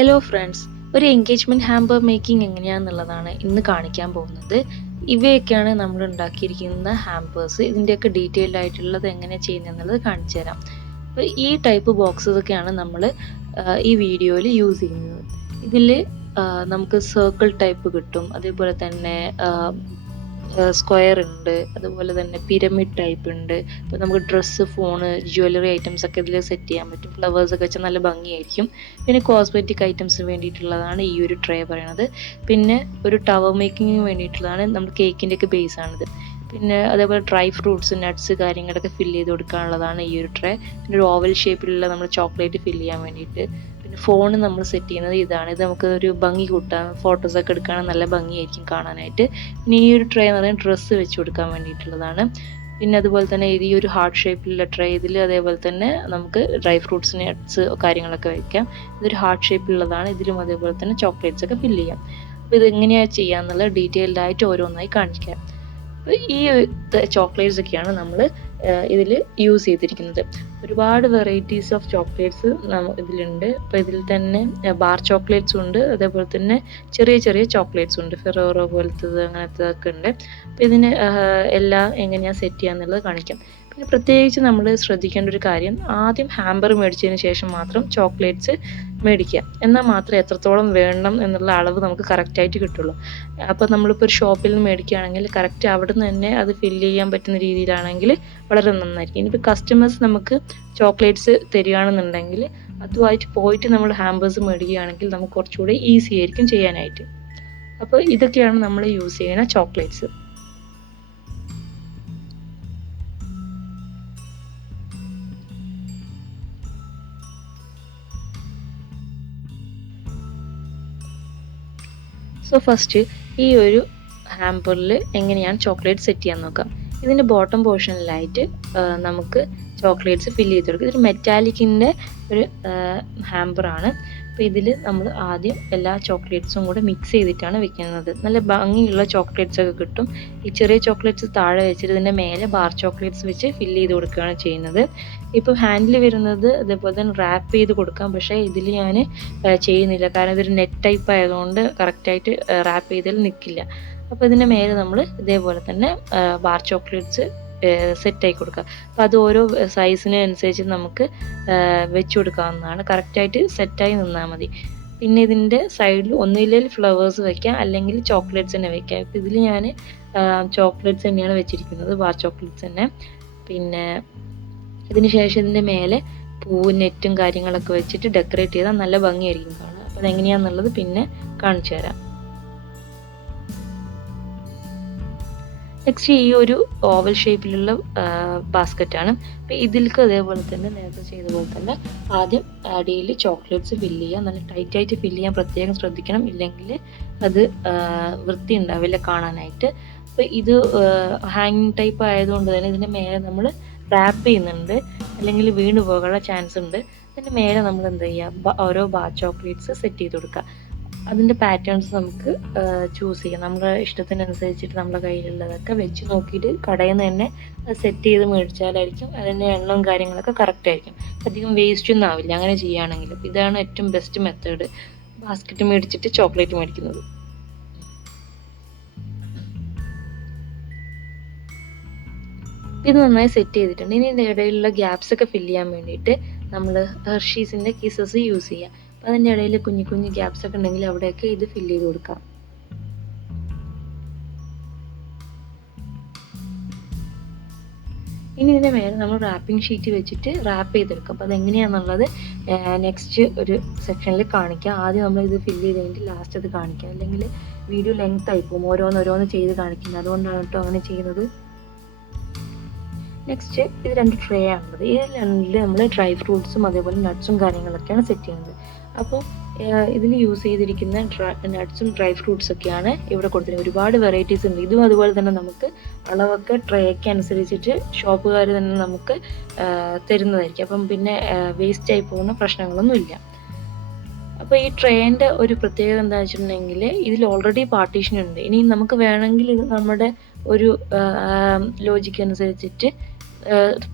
Hello friends, ഒരു engagement hamper making എങ്ങനെയാണെന്നുള്ളതാണ് ഇന്ന് കാണിക്കാൻ പോകുന്നത്. ഇവയൊക്കെയാണ് നമ്മൾ ഉണ്ടാക്കിയിരിക്കുന്ന ഹാമ്പേഴ്സ്. ഇതിൻ്റെയൊക്കെ ഡീറ്റെയിൽഡ് ആയിട്ടുള്ളത് എങ്ങനെ ചെയ്യുന്നതെന്നുള്ളത് കാണിച്ചു തരാം. അപ്പോൾ ഈ ടൈപ്പ് ബോക്സൊക്കെയാണ് നമ്മൾ ഈ വീഡിയോയിൽ യൂസ് ചെയ്യുന്നത്. ഇതിൽ നമുക്ക് സർക്കിൾ ടൈപ്പ് കിട്ടും, അതേപോലെ തന്നെ സ്ക്വയർ ഉണ്ട്, അതുപോലെ തന്നെ പിരമിഡ് ടൈപ്പ് ഉണ്ട്. ഇപ്പോൾ നമുക്ക് ഡ്രസ്സ്, ഫോണ്, ജ്വല്ലറി ഐറ്റംസ് ഒക്കെ ഇതിൽ സെറ്റ് ചെയ്യാൻ പറ്റും. ഫ്ലവേഴ്സൊക്കെ വെച്ചാൽ നല്ല ഭംഗിയായിരിക്കും. പിന്നെ കോസ്മെറ്റിക് ഐറ്റംസിന് വേണ്ടിയിട്ടുള്ളതാണ് ഈ ഒരു ട്രേ പറയുന്നത്. പിന്നെ ഒരു ടവർ മേക്കിങ്ങിന് വേണ്ടിയിട്ടുള്ളതാണ്, നമ്മുടെ കേക്കിൻ്റെയൊക്കെ ബേസ് ആണിത്. പിന്നെ അതേപോലെ ഡ്രൈ ഫ്രൂട്ട്സ്, നട്ട്സ് കാര്യങ്ങളൊക്കെ ഫില്ല് ചെയ്ത് കൊടുക്കാനുള്ളതാണ് ഈ ഒരു ട്രേ. പിന്നെ ഒരു ഓവൽ ഷേപ്പിലുള്ള നമ്മൾ ചോക്ലേറ്റ് ഫില്ല് ചെയ്യാൻ വേണ്ടിയിട്ട്. പിന്നെ ഫോൺ നമ്മൾ സെറ്റ് ചെയ്യുന്നത് ഇതാണ്. ഇത് നമുക്ക് ഒരു ഭംഗി കൂട്ടാൻ, ഫോട്ടോസൊക്കെ എടുക്കാൻ നല്ല ഭംഗിയായിരിക്കും കാണാനായിട്ട്. പിന്നെ ഈ ഒരു ട്രേ എന്ന് പറയുന്നത് ഡ്രസ്സ് വെച്ച് കൊടുക്കാൻ വേണ്ടിയിട്ടുള്ളതാണ്. പിന്നെ അതുപോലെ തന്നെ ഈ ഒരു ഹാർട്ട് ഷേപ്പിലുള്ള ട്രേ, ഇതിൽ അതേപോലെ തന്നെ നമുക്ക് ഡ്രൈ ഫ്രൂട്ട്സ്, നട്ട്സ് കാര്യങ്ങളൊക്കെ വയ്ക്കാം. ഇതൊരു ഹാർട്ട് ഷേപ്പിലുള്ളതാണ്. ഇതിലും അതേപോലെ തന്നെ ചോക്ലേറ്റ്സ് ഒക്കെ ഫില്ല് ചെയ്യാം. അപ്പോൾ ഇതെങ്ങനെയാണ് ചെയ്യാമെന്നുള്ള ഡീറ്റെയിൽഡ് ആയിട്ട് ഓരോന്നായി കാണിക്കാം. ഈ ചോക്ലേറ്റ്സ് ഒക്കെയാണ് നമ്മൾ ഇതിൽ യൂസ് ചെയ്തിരിക്കുന്നത്. ഒരുപാട് വെറൈറ്റീസ് ഓഫ് ചോക്ലേറ്റ്സ് ഇതിലുണ്ട്. അപ്പോൾ ഇതിൽ തന്നെ ബാർ ചോക്ലേറ്റ്സും ഉണ്ട്, അതേപോലെ തന്നെ ചെറിയ ചെറിയ ചോക്ലേറ്റ്സും ഉണ്ട്, ഫെറോറോ പോലത്തത് അങ്ങനത്തതൊക്കെ ഉണ്ട്. അപ്പോൾ ഇതിന് എല്ലാം എങ്ങനെയാണ് സെറ്റ് ചെയ്യാന്നുള്ളത് കാണിക്കാം. പിന്നെ പ്രത്യേകിച്ച് നമ്മൾ ശ്രദ്ധിക്കേണ്ട ഒരു കാര്യം, ആദ്യം ഹാമ്പർ മേടിച്ചതിന് ശേഷം മാത്രം ചോക്ലേറ്റ്സ് മേടിക്കുക. എന്നാൽ മാത്രമേ എത്രത്തോളം വേണം എന്നുള്ള അളവ് നമുക്ക് കറക്റ്റായിട്ട് കിട്ടുള്ളൂ. അപ്പോൾ നമ്മളിപ്പോൾ ഒരു ഷോപ്പിൽ നിന്ന് മേടിക്കുകയാണെങ്കിൽ കറക്റ്റ് അവിടെ നിന്ന് തന്നെ അത് ഫില്ല് ചെയ്യാൻ പറ്റുന്ന രീതിയിലാണെങ്കിൽ വളരെ നന്നായിരിക്കും. ഇനിയിപ്പോൾ കസ്റ്റമേഴ്സ് നമുക്ക് ചോക്ലേറ്റ്സ് തരികയാണെന്നുണ്ടെങ്കിൽ അതുമായിട്ട് പോയിട്ട് നമ്മൾ ഹാമ്പേഴ്സ് മേടിക്കുകയാണെങ്കിൽ നമുക്ക് കുറച്ചുകൂടി ഈസി ആയിരിക്കും ചെയ്യാനായിട്ട്. അപ്പോൾ ഇതൊക്കെയാണ് നമ്മൾ യൂസ് ചെയ്യുന്ന ചോക്ലേറ്റ്സ്. സോ ഫസ്റ്റ് ഈ ഒരു ഹാമ്പറിൽ എങ്ങനെയാണ് ചോക്ലേറ്റ് സെറ്റ് ചെയ്യാൻ നോക്കാം. ഇതിൻ്റെ ബോട്ടം പോർഷനിലായിട്ട് നമുക്ക് ചോക്ലേറ്റ്സ് ഫില്ല് ചെയ്ത് കൊടുക്കും. ഇതൊരു മെറ്റാലിക്കിൻ്റെ ഒരു ഹാമ്പറാണ്. അപ്പോൾ ഇതിൽ നമ്മൾ ആദ്യം എല്ലാ ചോക്ലേറ്റ്സും കൂടെ മിക്സ് ചെയ്തിട്ടാണ് വെക്കുന്നത്. നല്ല ഭംഗിയുള്ള ചോക്ലേറ്റ്സ് ഒക്കെ കിട്ടും. ഈ ചെറിയ ചോക്ലേറ്റ്സ് താഴെ വെച്ചിട്ട് ഇതിൻ്റെ മേലെ ബാർ ചോക്ലേറ്റ്സ് വെച്ച് ഫില്ല് ചെയ്ത് കൊടുക്കുകയാണ് ചെയ്യുന്നത്. ഇപ്പോൾ ഹാൻഡിൽ വരുന്നത് അതേപോലെ തന്നെ റാപ്പ് ചെയ്ത് കൊടുക്കാം, പക്ഷേ ഇതിൽ ഞാൻ ചെയ്യുന്നില്ല. കാരണം ഇതൊരു നെറ്റ് ടൈപ്പ് ആയതുകൊണ്ട് കറക്റ്റായിട്ട് റാപ്പ് ചെയ്താൽ നിൽക്കില്ല. അപ്പോൾ ഇതിൻ്റെ മേലെ നമ്മൾ ഇതേപോലെ തന്നെ ബാർ ചോക്ലേറ്റ്സ് സെറ്റായി കൊടുക്കുക. അപ്പോൾ അത് ഓരോ സൈസിന് അനുസരിച്ച് നമുക്ക് വെച്ച് കൊടുക്കാവുന്നതാണ്. കറക്റ്റായിട്ട് സെറ്റായി നിന്നാൽ മതി. പിന്നെ ഇതിൻ്റെ സൈഡിൽ ഒന്നുമില്ലെങ്കിൽ ഫ്ലവേഴ്സ് വയ്ക്കാം, അല്ലെങ്കിൽ ചോക്ലേറ്റ്സ് തന്നെ വയ്ക്കാം. ഇപ്പോൾ ഇതിൽ ഞാൻ ചോക്ലേറ്റ്സ് തന്നെയാണ് വെച്ചിരിക്കുന്നത്, ബാർ ചോക്ലേറ്റ്സ് തന്നെ. പിന്നെ ഇതിന് ശേഷം ഇതിൻ്റെ മേലെ പൂവും നെറ്റും കാര്യങ്ങളൊക്കെ വെച്ചിട്ട് ഡെക്കറേറ്റ് ചെയ്താൽ നല്ല ഭംഗിയായിരിക്കും കാണാൻ. അപ്പോൾ അതെങ്ങനെയാണെന്നുള്ളത് പിന്നെ കാണിച്ചു തരാം. നെക്സ്റ്റ് ഈ ഒരു ഓവൽ ഷേപ്പിലുള്ള ബാസ്ക്കറ്റാണ്. അപ്പോൾ ഇതിലേക്ക് അതേപോലെ തന്നെ നേരത്തെ ചെയ്ത പോലെ തന്നെ ആദ്യം അടിയിൽ ചോക്ലേറ്റ്സ് ഫില്ല് ചെയ്യുക. നല്ല ടൈറ്റായിട്ട് ഫില്ല് ചെയ്യാൻ പ്രത്യേകം ശ്രദ്ധിക്കണം, ഇല്ലെങ്കിൽ അത് വൃത്തി ഉണ്ടാവില്ല കാണാനായിട്ട്. അപ്പോൾ ഇത് ഹാങ്ങിങ് ടൈപ്പ് ആയതുകൊണ്ട് തന്നെ ഇതിൻ്റെ മേലെ നമ്മൾ റാപ്പ് ചെയ്യുന്നുണ്ട്, അല്ലെങ്കിൽ വീണ് പോകാനുള്ള ചാൻസ് ഉണ്ട്. അതിൻ്റെ മേലെ നമ്മൾ എന്ത് ചെയ്യുക, ഓരോ ബാർ ചോക്ലേറ്റ്സ് സെറ്റ് ചെയ്ത് കൊടുക്കുക. അതിൻ്റെ പാറ്റേൺസ് നമുക്ക് ചൂസ് ചെയ്യാം. നമ്മുടെ ഇഷ്ടത്തിനനുസരിച്ചിട്ട് നമ്മുടെ കയ്യിലുള്ളതൊക്കെ വെച്ച് നോക്കിയിട്ട് കടയിൽ നിന്ന് തന്നെ സെറ്റ് ചെയ്ത് മേടിച്ചാലായിരിക്കും അതിൻ്റെ എണ്ണവും കാര്യങ്ങളൊക്കെ കറക്റ്റ് ആയിരിക്കും. അധികം വേസ്റ്റ് ഒന്നും ആവില്ല അങ്ങനെ ചെയ്യുകയാണെങ്കിൽ. ഇതാണ് ഏറ്റവും ബെസ്റ്റ് മെത്തേഡ്, ബാസ്ക്കറ്റ് മേടിച്ചിട്ട് ചോക്ലേറ്റ് മേടിക്കുന്നത്. ഇത് നന്നായി സെറ്റ് ചെയ്തിട്ടുണ്ട്. ഇനി ഇതിൻ്റെ ഇടയിലുള്ള ഗ്യാപ്സ് ഒക്കെ ഫില്ല് ചെയ്യാൻ വേണ്ടിയിട്ട് നമ്മൾ ഹെർഷീസിൻ്റെ കിസസ് യൂസ് ചെയ്യാം. അപ്പോൾ അതിൻ്റെ ഇടയിൽ കുഞ്ഞു കുഞ്ഞു ഗ്യാപ്സ് ഒക്കെ ഉണ്ടെങ്കിൽ അവിടെയൊക്കെ ഇത് ഫില്ല് ചെയ്ത് കൊടുക്കാം. ഇനി ഇതിൻ്റെ മേലെ നമ്മൾ റാപ്പിംഗ് ഷീറ്റ് വെച്ചിട്ട് റാപ്പ് ചെയ്തെടുക്കാം. അപ്പോൾ അതെങ്ങനെയാണെന്നുള്ളത് നെക്സ്റ്റ് ഒരു സെക്ഷനിൽ കാണിക്കാം. ആദ്യം നമ്മൾ ഇത് ഫില്ല് ചെയ്ത് കഴിഞ്ഞിട്ട് ലാസ്റ്റ് അത് കാണിക്കാം, അല്ലെങ്കിൽ വീഡിയോ ലെങ്ത് ആയി പോകും ഓരോന്നോരോന്ന് ചെയ്ത് കാണിക്കുന്നത്. അതുകൊണ്ടാണ് കേട്ടോ അങ്ങനെ ചെയ്യുന്നത്. നെക്സ്റ്റ് ഇത് 2 ട്രേ ആണുള്ളത്. ഈ രണ്ടിൽ നമ്മൾ ഡ്രൈ ഫ്രൂട്ട്സും അതേപോലെ നട്ട്സും കാര്യങ്ങളൊക്കെയാണ് സെറ്റ് ചെയ്യുന്നത്. അപ്പോൾ ഇതിൽ യൂസ് ചെയ്തിരിക്കുന്ന നട്ട്സും ഡ്രൈ ഫ്രൂട്ട്സ് ഒക്കെയാണ് ഇവിടെ കൊടുത്തിരിക്കുന്നത്. ഒരുപാട് വെറൈറ്റീസ് ഉണ്ട്. ഇതും അതുപോലെ തന്നെ നമുക്ക് അളവൊക്കെ ട്രേക്ക് അനുസരിച്ചിട്ട് ഷോപ്പുകാർ തന്നെ നമുക്ക് തരുന്നതായിരിക്കും. അപ്പം പിന്നെ വേസ്റ്റ് ആയി പോകുന്ന പ്രശ്നങ്ങളൊന്നുമില്ല. അപ്പോൾ ഈ ട്രേൻ്റെ ഒരു പ്രത്യേകത എന്താ വെച്ചിട്ടുണ്ടെങ്കിൽ ഇതിൽ ഓൾറെഡി പാർട്ടീഷൻ ഉണ്ട്. ഇനി നമുക്ക് വേണമെങ്കിൽ ഇത് നമ്മുടെ ഒരു ലോജിക്ക് അനുസരിച്ചിട്ട്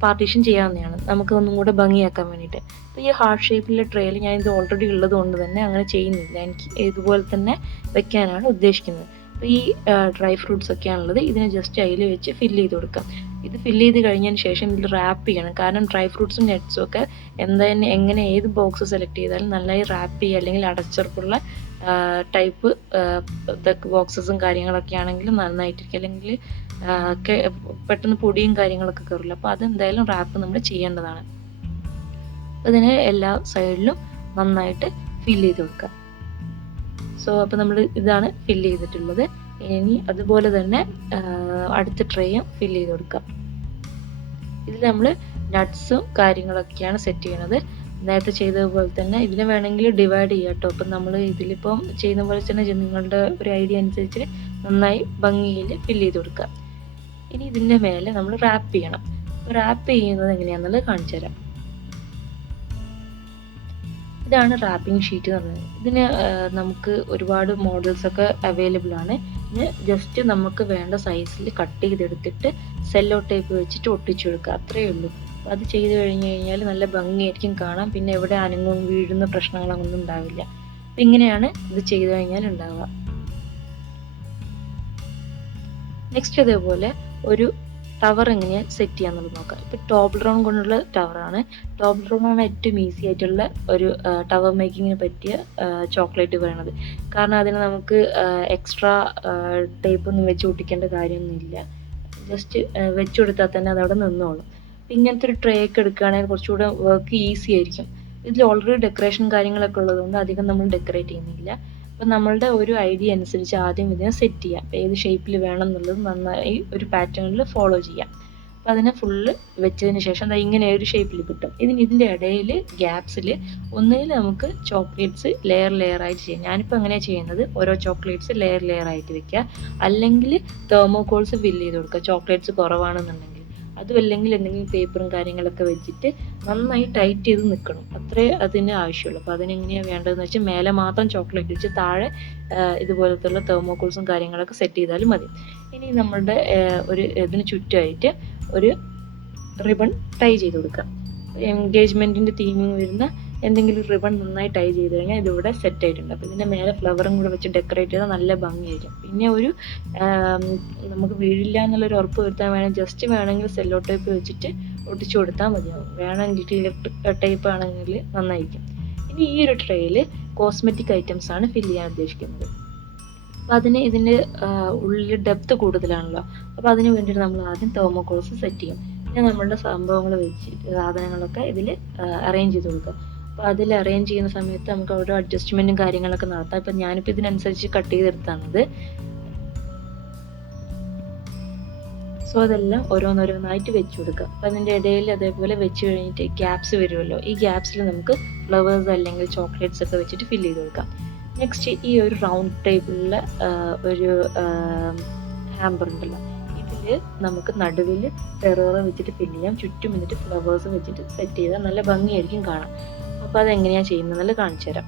പാർട്ടീഷൻ ചെയ്യാവുന്നതാണ്, നമുക്ക് ഒന്നും കൂടെ ഭംഗിയാക്കാൻ വേണ്ടിയിട്ട്. അപ്പോൾ ഈ ഹാർട്ട് ഷേപ്പിലുള്ള ട്രേയിൽ ഞാൻ ഇത് ഓൾറെഡി ഉള്ളത് കൊണ്ട് തന്നെ അങ്ങനെ ചെയ്യുന്നില്ല, എനിക്ക് ഇതുപോലെ തന്നെ വെക്കാനാണ് ഉദ്ദേശിക്കുന്നത്. അപ്പോൾ ഈ ഡ്രൈ ഫ്രൂട്ട്സ് ഒക്കെയാണുള്ളത്, ഇതിനെ ജസ്റ്റ് അതിൽ വെച്ച് ഫില്ല് ചെയ്ത് കൊടുക്കാം. ഇത് ഫില്ല് ചെയ്ത് കഴിഞ്ഞതിന് ശേഷം ഇതിൽ റാപ്പ് ചെയ്യണം, കാരണം ഡ്രൈ ഫ്രൂട്ട്സും നട്ട്സും ഒക്കെ എങ്ങനെ ഏത് ബോക്സ് സെലക്ട് ചെയ്താലും നന്നായി റാപ്പ് ചെയ്യുക, അല്ലെങ്കിൽ അടച്ചുറപ്പുള്ള ടൈപ്പ് ഇതൊക്കെ ബോക്സസും കാര്യങ്ങളൊക്കെ ആണെങ്കിൽ നന്നായിട്ടിരിക്കും, അല്ലെങ്കിൽ പെട്ടെന്ന് പൊടിയും കാര്യങ്ങളൊക്കെ കയറില്ല. അപ്പോൾ അതെന്തായാലും റാപ്പ് നമ്മൾ ചെയ്യേണ്ടതാണ്. അതിനെ എല്ലാ സൈഡിലും നന്നായിട്ട് ഫില്ല് ചെയ്ത് കൊടുക്കുക. അപ്പോൾ നമ്മൾ ഇതാണ് ഫില്ല് ചെയ്തിട്ടുള്ളത്. ഇനി അതുപോലെ തന്നെ അടുത്ത ട്രേയും ഫില്ല് ചെയ്ത് കൊടുക്കുക. ഇതിൽ നമ്മൾ നട്ട്സും കാര്യങ്ങളൊക്കെയാണ് സെറ്റ് ചെയ്യണത്. നേരത്തെ ചെയ്തതുപോലെ തന്നെ ഇതിനെ വേണമെങ്കിൽ ഡിവൈഡ് ചെയ്യാം കേട്ടോ. അപ്പം നമ്മൾ ഇതിലിപ്പം ചെയ്യുന്ന പോലെ തന്നെ നിങ്ങളുടെ ഒരു ഐഡിയ അനുസരിച്ച് നന്നായി ഭംഗിയിൽ ഫില്ല് ചെയ്ത് കൊടുക്കുക. ഇനി ഇതിൻ്റെ മേലെ നമ്മൾ റാപ്പ് ചെയ്യണം. റാപ്പ് ചെയ്യുന്നത് എങ്ങനെയാണെന്നുള്ളത് കാണിച്ചു തരാം. ഇതാണ് റാപ്പിംഗ് ഷീറ്റ് എന്ന് പറയുന്നത്. ഇതിന് നമുക്ക് ഒരുപാട് മോഡൽസൊക്കെ അവൈലബിൾ ആണ്. ഇത് ജസ്റ്റ് നമുക്ക് വേണ്ട സൈസിൽ കട്ട് ചെയ്തെടുത്തിട്ട് സെല്ലോ ടേപ്പ് വെച്ചിട്ട് ഒട്ടിച്ചു കൊടുക്കുക, അത്രയേ ഉള്ളൂ. അപ്പോൾ അത് ചെയ്ത് കഴിഞ്ഞ് കഴിഞ്ഞാൽ നല്ല ഭംഗിയായിരിക്കും കാണാം, പിന്നെ എവിടെ അനങ്ങും വീഴുന്ന പ്രശ്നങ്ങളൊന്നും ഉണ്ടാവില്ല. അപ്പം ഇങ്ങനെയാണ് ഇത് ചെയ്ത് കഴിഞ്ഞാൽ ഉണ്ടാവുക. നെക്സ്റ്റ് അതേപോലെ ഒരു ടവർ എങ്ങനെയാണ് സെറ്റ് ചെയ്യാന്നുള്ളത് നോക്കാം. ഇപ്പോൾ ടോബ്ലറോൺ കൊണ്ടുള്ള ടവറാണ്. ടോബ്ലറോണാണ് ഏറ്റവും ഈസി ആയിട്ടുള്ള ഒരു ടവർ മേക്കിങ്ങിന് പറ്റിയ ചോക്ലേറ്റ് പറയണത്. കാരണം അതിന് നമുക്ക് എക്സ്ട്രാ ടേപ്പൊന്നും വെച്ച് ഒട്ടിക്കേണ്ട കാര്യമൊന്നുമില്ല, ജസ്റ്റ് വെച്ച് കൊടുത്താൽ തന്നെ അതവിടെ നിന്നോളും. ഇങ്ങനത്തെ ഒരു ട്രേ ഒക്കെ എടുക്കുകയാണെങ്കിൽ കുറച്ചുകൂടെ വർക്ക് ഈസി ആയിരിക്കും. ഇതിൽ ഓൾറെഡി ഡെക്കറേഷൻ കാര്യങ്ങളൊക്കെ ഉള്ളതുകൊണ്ട് അധികം നമ്മൾ ഡെക്കറേറ്റ് ചെയ്യുന്നില്ല. അപ്പം നമ്മളുടെ ഒരു ഐഡിയ അനുസരിച്ച് ആദ്യം ഇതിനെ സെറ്റ് ചെയ്യാം, ഏത് ഷേപ്പിൽ വേണം എന്നുള്ളത് നന്നായി ഒരു പാറ്റേണിൽ ഫോളോ ചെയ്യാം. അപ്പം അതിനെ ഫുള്ള് വെച്ചതിന് ശേഷം അത് ഇങ്ങനെ ഒരു ഷേപ്പിൽ കിട്ടും. ഇതിൻ്റെ ഇടയിൽ ഗ്യാപ്സിൽ ഒന്നുകിൽ നമുക്ക് ചോക്ലേറ്റ്സ് ലെയർ ആയിട്ട് ചെയ്യാം. ഞാനിപ്പോൾ അങ്ങനെയാണ് ചെയ്യുന്നത്, ഓരോ ചോക്ലേറ്റ്സ് ലെയർ ആയിട്ട് വെക്കുക, അല്ലെങ്കിൽ തെർമോകോൾസ് ഫില്ല് ചെയ്ത് കൊടുക്കുക ചോക്ലേറ്റ്സ് കുറവാണെന്നുണ്ടെങ്കിൽ. അതും അല്ലെങ്കിൽ എന്തെങ്കിലും പേപ്പറും കാര്യങ്ങളൊക്കെ വെച്ചിട്ട് നന്നായി ടൈറ്റ് ചെയ്ത് നിൽക്കണം, അത്രേ അതിന് ആവശ്യമുള്ളൂ. അപ്പോൾ അതിനെങ്ങനെയാണ് വേണ്ടതെന്ന് വെച്ചാൽ മേലെ മാത്രം ചോക്ലേറ്റ് വെച്ച് താഴെ ഇതുപോലത്തുള്ള തെർമോകോൾസും കാര്യങ്ങളൊക്കെ സെറ്റ് ചെയ്താലും മതി. ഇനി നമ്മളുടെ ഒരു ഇതിന് ചുറ്റുമായിട്ട് ഒരു റിബൺ ടൈ ചെയ്ത് കൊടുക്കുക. എൻഗേജ്മെൻറ്റിൻ്റെ തീമിങ് വരുന്ന എന്തെങ്കിലും റിബൺ നന്നായി ടൈ ചെയ്ത് കഴിഞ്ഞാൽ ഇതിവിടെ സെറ്റ് ആയിട്ടുണ്ട്. അപ്പോൾ ഇതിൻ്റെ മേലെ ഫ്ലവറും കൂടെ വെച്ച് ഡെക്കറേറ്റ് ചെയ്താൽ നല്ല ഭംഗിയായിരിക്കും. പിന്നെ ഒരു നമുക്ക് വീഴില്ല എന്നുള്ളൊരു ഉറപ്പ് വരുത്താൻ ജസ്റ്റ് വേണമെങ്കിൽ സെല്ലോ ടേപ്പ് വെച്ചിട്ട് ഒട്ടിച്ചു കൊടുത്താൽ മതിയാവും, വേണമെങ്കിൽ ക്ലിയർ ടേപ്പ് ആണെങ്കിൽ നന്നായിരിക്കും. ഇനി ഈ ഒരു ട്രേയിൽ കോസ്മെറ്റിക് ഐറ്റംസ് ആണ് ഫില്ല് ചെയ്യാൻ ഉദ്ദേശിക്കുന്നത്. അപ്പോൾ ഇതിൻ്റെ ഉള്ളിൽ ഡെപ്ത് കൂടുതലാണല്ലോ, അപ്പോൾ അതിന് വേണ്ടിയിട്ട് നമ്മൾ ആദ്യം തെർമോകോൾസ് സെറ്റ് ചെയ്യും. പിന്നെ നമ്മളുടെ സംഭവങ്ങൾ വെച്ചിട്ട് സാധനങ്ങളൊക്കെ ഇതിൽ അറേഞ്ച് ചെയ്ത് കൊടുക്കുക. അപ്പോൾ അതിൽ അറേഞ്ച് ചെയ്യുന്ന സമയത്ത് നമുക്ക് ഓരോ അഡ്ജസ്റ്റ്മെൻറ്റും കാര്യങ്ങളൊക്കെ നടത്താം. ഇപ്പം ഞാനിപ്പോൾ ഇതിനനുസരിച്ച് കട്ട് ചെയ്തെടുത്താണത്. സോ അതെല്ലാം ഓരോന്നോരോന്നായിട്ട് വെച്ച് കൊടുക്കുക. അപ്പോൾ അതിൻ്റെ ഇടയിൽ അതേപോലെ വെച്ച് കഴിഞ്ഞിട്ട് ഗ്യാപ്സ് വരുമല്ലോ, ഈ ഗ്യാപ്സിൽ നമുക്ക് ഫ്ലവേഴ്സ് അല്ലെങ്കിൽ ചോക്ലേറ്റ്സ് ഒക്കെ വെച്ചിട്ട് ഫില്ല് ചെയ്ത് കൊടുക്കാം. നെക്സ്റ്റ് ഈ ഒരു റൗണ്ട് ടൈപ്പിലുള്ള ഒരു ഹാമ്പർ ഉണ്ടല്ലോ, ഇതിൽ നമുക്ക് നടുവിൽ ഫെറോറോ വെച്ചിട്ട് ഫില്ല് ചെയ്യാം, ചുറ്റും എന്നിട്ട് ഫ്ലവേഴ്സ് വെച്ചിട്ട് സെറ്റ് ചെയ്താൽ നല്ല ഭംഗിയായിരിക്കും കാണാം. അപ്പോൾ അതെങ്ങനെയാണ് ചെയ്യുന്നതെന്ന് കാണിച്ചു തരാം.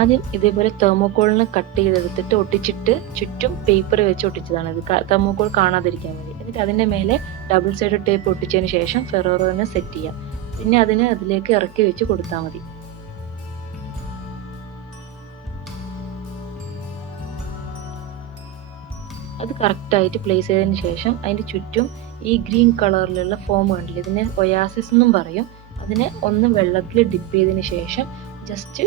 ആദ്യം ഇതേപോലെ തെർമോകോളിനെ കട്ട് ചെയ്തെടുത്തിട്ട് ഒട്ടിച്ചിട്ട് ചുറ്റും പേപ്പർ വെച്ച് ഒട്ടിച്ചതാണ്, ഇത് തെർമോകോൾ കാണാതിരിക്കാൻ വേണ്ടി. എന്നിട്ട് അതിൻ്റെ മേലെ ഡബിൾ സൈഡ് ടേപ്പ് ഒട്ടിച്ചതിന് ശേഷം ഫെറോറോ തന്നെ സെറ്റ് ചെയ്യാം. പിന്നെ അതിലേക്ക് ഇറക്കി വെച്ച് കൊടുത്താൽ മതി. അത് കറക്റ്റായിട്ട് പ്ലേസ് ചെയ്തതിന് ശേഷം അതിൻ്റെ ചുറ്റും ഈ ഗ്രീൻ കളറിലുള്ള ഫോം കണ്ടില്ല, ഇതിനെ ഒയാസിസ് എന്നും പറയും. അതിനെ ഒന്ന് വെള്ളത്തിൽ ഡിപ്പ് ചെയ്തതിന് ശേഷം ജസ്റ്റ്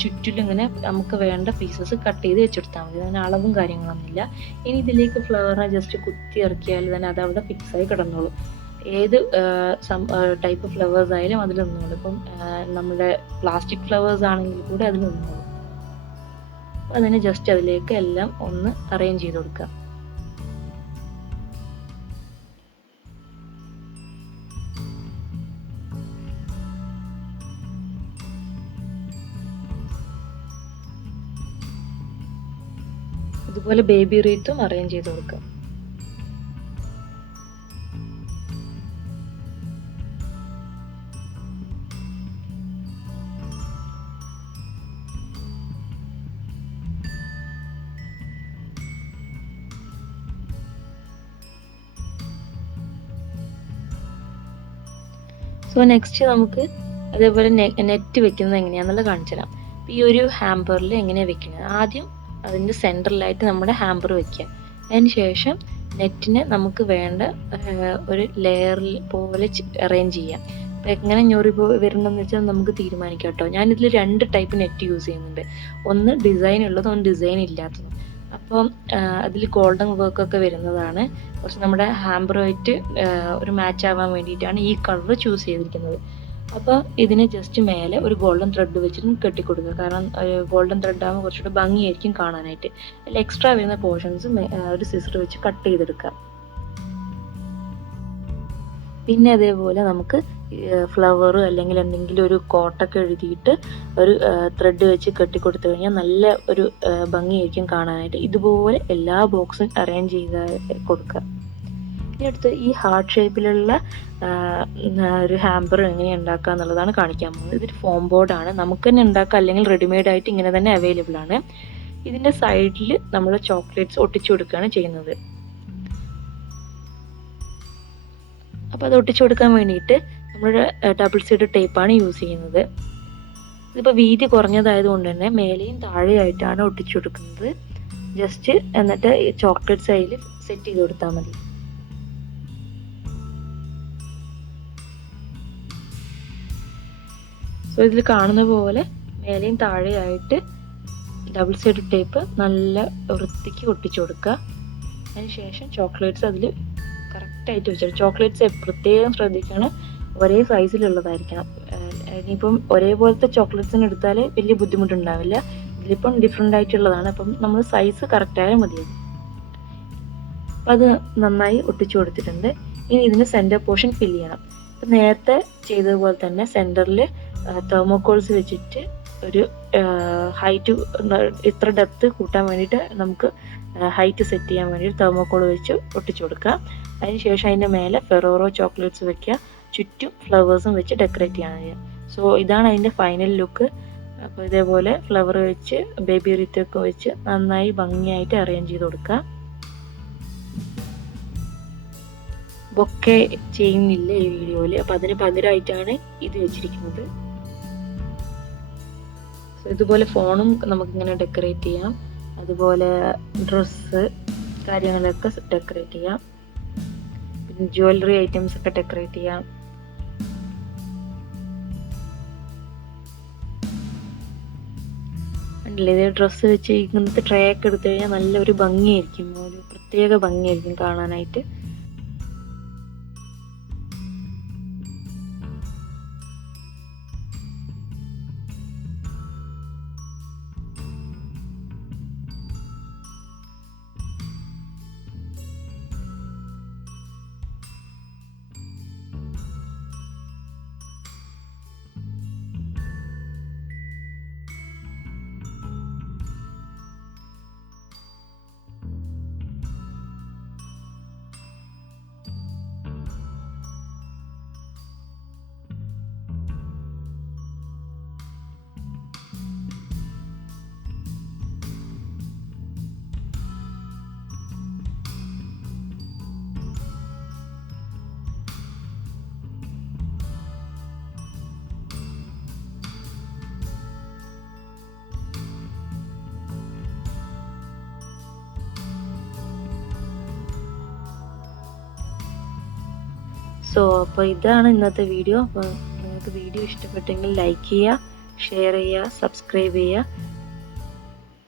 ചുറ്റിലും ഇങ്ങനെ നമുക്ക് വേണ്ട പീസസ് കട്ട് ചെയ്ത് വെച്ചെടുത്താൽ മതി, അതിന് അളവും കാര്യങ്ങളൊന്നുമില്ല. ഇനി ഇതിലേക്ക് ഫ്ലവറിനെ ജസ്റ്റ് കുത്തി ഇറക്കിയാൽ തന്നെ അത് അവിടെ ഫിക്സായി കിടന്നോളൂ. ഏത് ടൈപ്പ് ഫ്ലവേഴ്സ് ആയാലും അതിൽ നിന്നോളൂ. ഇപ്പം നമ്മുടെ പ്ലാസ്റ്റിക് ഫ്ലവേഴ്സ് ആണെങ്കിൽ കൂടെ അതിൽ നിന്നോളൂ. അതിനെ ജസ്റ്റ് അതിലേക്ക് എല്ലാം ഒന്ന് അറേഞ്ച് ചെയ്ത് കൊടുക്കുക. ഇതുപോലെ ബേബി റീത്തും അറേഞ്ച് ചെയ്ത് കൊടുക്കുക. സോ നെക്സ്റ്റ് നമുക്ക് അതേപോലെ നെറ്റ് വെക്കുന്നത് എങ്ങനെയാണെന്നുള്ളത് കാണിച്ചു തരാം. ഈ ഒരു ഹാമ്പറിൽ എങ്ങനെയാണ് വെക്കുന്നത്? ആദ്യം അതിൻ്റെ സെൻറ്ററിലായിട്ട് നമ്മുടെ ഹാമ്പർ വെക്കുക. അതിന് ശേഷം നെറ്റിനെ നമുക്ക് വേണ്ട ഒരു ലെയറിൽ പോലെ അറേഞ്ച് ചെയ്യാം. അപ്പോൾ എങ്ങനെ ഞൊറി വരണമെന്ന് വെച്ചാൽ നമുക്ക് തീരുമാനിക്കാം കേട്ടോ. ഞാനിതിൽ 2 ടൈപ്പ് നെറ്റ് യൂസ് ചെയ്യുന്നുണ്ട്. ഒന്ന് ഡിസൈൻ ഉള്ളതും ഒന്ന് ഡിസൈൻ ഇല്ലാത്തതും. അപ്പം അതിൽ ഗോൾഡൻ വർക്കൊക്കെ വരുന്നതാണ്. കുറച്ച് നമ്മുടെ ഹാമ്പറുമായിട്ട് ഒരു മാച്ച് ആവാൻ വേണ്ടിയിട്ടാണ് ഈ കളർ ചൂസ് ചെയ്തിരിക്കുന്നത്. അപ്പോൾ ഇതിന് ജസ്റ്റ് മേലെ ഒരു ഗോൾഡൻ ത്രെഡ് വെച്ചിട്ട് കെട്ടിക്കൊടുക്കുക. കാരണം ഗോൾഡൻ ത്രെഡ് ആകുമ്പോൾ കുറച്ചുകൂടെ ഭംഗിയായിരിക്കും കാണാനായിട്ട്. അതിൽ എക്സ്ട്രാ വരുന്ന പോർഷൻസ് ഒരു സിസർ വെച്ച് കട്ട് ചെയ്തെടുക്കാം. പിന്നെ അതേപോലെ നമുക്ക് ഫ്ലവർ അല്ലെങ്കിൽ എന്തെങ്കിലും ഒരു കോട്ടൊക്കെ എഴുതിയിട്ട് ഒരു ത്രെഡ് വെച്ച് കെട്ടിക്കൊടുത്തു കഴിഞ്ഞാൽ നല്ല ഒരു ഭംഗിയായിരിക്കും കാണാനായിട്ട്. ഇതുപോലെ എല്ലാ ബോക്സും അറേഞ്ച് ചെയ്ത് കൊടുക്കുക. ഇനി അടുത്ത് ഈ ഹാർട്ട് ഷേപ്പിലുള്ള ഒരു ഹാമ്പർ എങ്ങനെ ഉണ്ടാക്കുക എന്നുള്ളതാണ് കാണിക്കാൻ പോകുന്നത്. ഇതൊരു ഫോം ബോർഡാണ്. നമുക്ക് തന്നെ ഉണ്ടാക്കുക, അല്ലെങ്കിൽ റെഡിമെയ്ഡ് ആയിട്ട് ഇങ്ങനെ തന്നെ അവൈലബിൾ ആണ്. ഇതിൻ്റെ സൈഡിൽ നമ്മൾ ചോക്ലേറ്റ്സ് ഒട്ടിച്ചു കൊടുക്കുകയാണ് ചെയ്യുന്നത്. അപ്പോൾ അത് ഒട്ടിച്ചു കൊടുക്കാൻ വേണ്ടിയിട്ട് നമ്മൾ ഡബിൾ സൈഡ് ടേപ്പാണ് യൂസ് ചെയ്യുന്നത്. ഇതിപ്പോൾ വീതി കുറഞ്ഞതായതുകൊണ്ട് തന്നെ മേലെയും താഴെയായിട്ടാണ് ഒട്ടിച്ചു കൊടുക്കുന്നത്. ജസ്റ്റ് എന്നിട്ട് ഈ ചോക്ലേറ്റ്സ് അതിൽ സെറ്റ് ചെയ്ത് കൊടുത്താൽ മതി. സോ ഇതിൽ കാണുന്ന പോലെ മേലെയും താഴെയായിട്ട് ഡബിൾ സൈഡ് ടേപ്പ് നല്ല വൃത്തിക്ക് ഒട്ടിച്ചു കൊടുക്കുക. അതിനുശേഷം ചോക്ലേറ്റ്സ് അതിൽ കറക്റ്റായിട്ട് വെച്ചിട്ട്, ചോക്ലേറ്റ്സ് പ്രത്യേകം ശ്രദ്ധിക്കണം, ഒരേ സൈസിലുള്ളതായിരിക്കണം. ഇനിയിപ്പം ഒരേപോലത്തെ ചോക്ലേറ്റ്സിന് എടുത്താൽ വലിയ ബുദ്ധിമുട്ടുണ്ടാവില്ല. ഇതിലിപ്പം ഡിഫറെൻ്റ് ആയിട്ടുള്ളതാണ്. അപ്പം നമ്മൾ സൈസ് കറക്റ്റായാൽ മതിയാകും. അപ്പം അത് നന്നായി ഒട്ടിച്ചു കൊടുത്തിട്ടുണ്ട്. ഇനി ഇതിന് സെൻറ്റർ പോർഷൻ ഫില്ല് ചെയ്യണം. അപ്പം നേരത്തെ ചെയ്തതുപോലെ തന്നെ സെൻറ്ററിൽ തെർമോക്കോൾസ് വെച്ചിട്ട് ഒരു ഹൈറ്റ്, ഇത്ര ഡെപ്ത് കൂട്ടാൻ വേണ്ടിയിട്ട് നമുക്ക് ഹൈറ്റ് സെറ്റ് ചെയ്യാൻ വേണ്ടിയിട്ട് തെർമോക്കോൾ വെച്ച് ഒട്ടിച്ചു കൊടുക്കുക. അതിനുശേഷം അതിൻ്റെ മേലെ ഫെറോറോ ചോക്ലേറ്റ്സ് വെക്കുക. ചുറ്റും ഫ്ലവേഴ്സും വെച്ച് ഡെക്കറേറ്റ് ചെയ്യാൻ. സോ ഇതാണ് അതിൻ്റെ ഫൈനൽ ലുക്ക്. അപ്പോൾ ഇതേപോലെ ഫ്ലവർ വെച്ച് ബേബി റിത്തൊക്കെ വെച്ച് നന്നായി ഭംഗിയായിട്ട് അറേഞ്ച് ചെയ്ത് കൊടുക്കുക. ബൊക്കെ ചെയ്യുന്നില്ല ഈ വീഡിയോയിൽ, അപ്പോൾ അതിന് പകരമായിട്ടാണ് ഇത് വെച്ചിരിക്കുന്നത്. സോ ഇതുപോലെ ഫോണും നമുക്കിങ്ങനെ ഡെക്കറേറ്റ് ചെയ്യാം. അതുപോലെ ഡ്രസ്സ് കാര്യങ്ങളൊക്കെ ഡെക്കറേറ്റ് ചെയ്യാം. പിന്നെ ജ്വല്ലറി ഐറ്റംസ് ഒക്കെ ഡെക്കറേറ്റ് ചെയ്യാം. ഉണ്ടല്ലേ, ഇത് ഡ്രസ്സ് വെച്ച് ഇങ്ങനത്തെ ട്രേ ഒക്കെ എടുത്തു കഴിഞ്ഞാൽ നല്ലൊരു ഭംഗിയായിരിക്കും, ഒരു പ്രത്യേക ഭംഗിയായിരിക്കും കാണാനായിട്ട്. സോ അപ്പോൾ ഇതാണ് ഇന്നത്തെ വീഡിയോ. അപ്പോൾ നിങ്ങൾക്ക് വീഡിയോ ഇഷ്ടപ്പെട്ടെങ്കിൽ ലൈക്ക് ചെയ്യുക, ഷെയർ ചെയ്യുക, സബ്സ്ക്രൈബ് ചെയ്യുക.